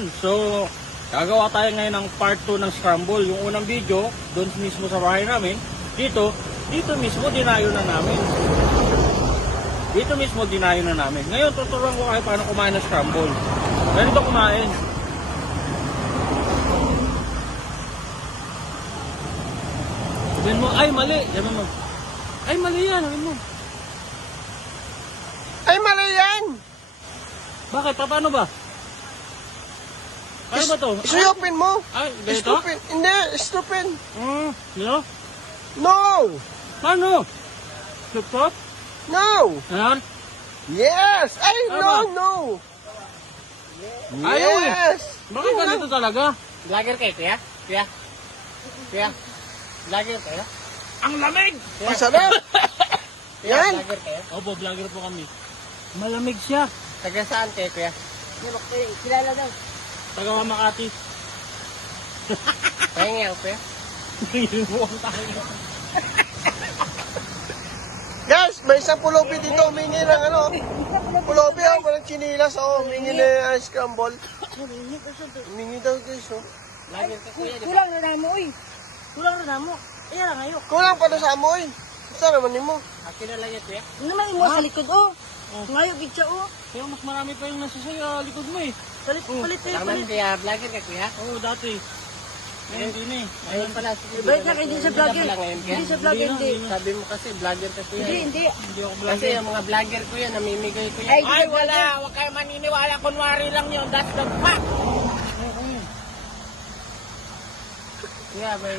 Ayan, so gagawa tayo ngayon ng part 2 ng scramble. Yung unang video, doon mismo sa bahay namin. Dito mismo dinayo na namin. Dito mismo dinayo na namin. Ngayon, tuturuan ko kayo paano kumain ng scramble. Ganito kumain. Sabihin mo, ay mali. Sabihin mo, ay mali yan. Sabihin mo. Ay, mali yan! Bakit? Paano ba? Ano ba to? Stupid mo! Ay, ganito? Stupid! Hindi, stupid! Sino? No! Paano? Stop? No! Ayan? Yes! Ay, Tama. no! Ayaw eh. Yes! Bakit ganito talaga? Vlogger kayo, kuya? Kuya? Kuya? Vlogger kayo? Ang lamig! Masarap! Kuya, Yan. vlogger kayo? Opo, vlogger po kami. Malamig siya. Taga saan kayo, kuya? Kilala daw. Taga Makati. Pahingi ako, kuya. Mukhang tayo. Guys, may isang pulubi dito, humingi ng ano. Pulubi ako, parang chinilas ako, humingi na ice scramble. Humingi daw guys, oh. Vlogger ka, kuya, di ba? Kulang na namo, uy. Kulang na namo. Ayan lang ngayon. Kulang pa na sa amoy. Basta naman mo. Kilala niya, kuya? Ano naman mo sa likod, oh. Ngayon, bitsa, oh. Pero mas marami pa yung nasa sa likod mo eh. Palit, palit, Salamat, palit. kuya. Vlogger ka, kuya? Oo, dati. Ngayon din eh. Ayun pala. Balik na kayo, hindi sa vlogger. Hindi sa vlogger, hindi. Sabi mo kasi, vlogger ka, kuya. Hindi, hindi. Hindi ako Kasi vlogger. yung mga vlogger, kuya, namimigay, kuya. Ay, Ay, wala. Huwag kayo maniniwala. Kunwari lang yun. That's the fact. Kuya, may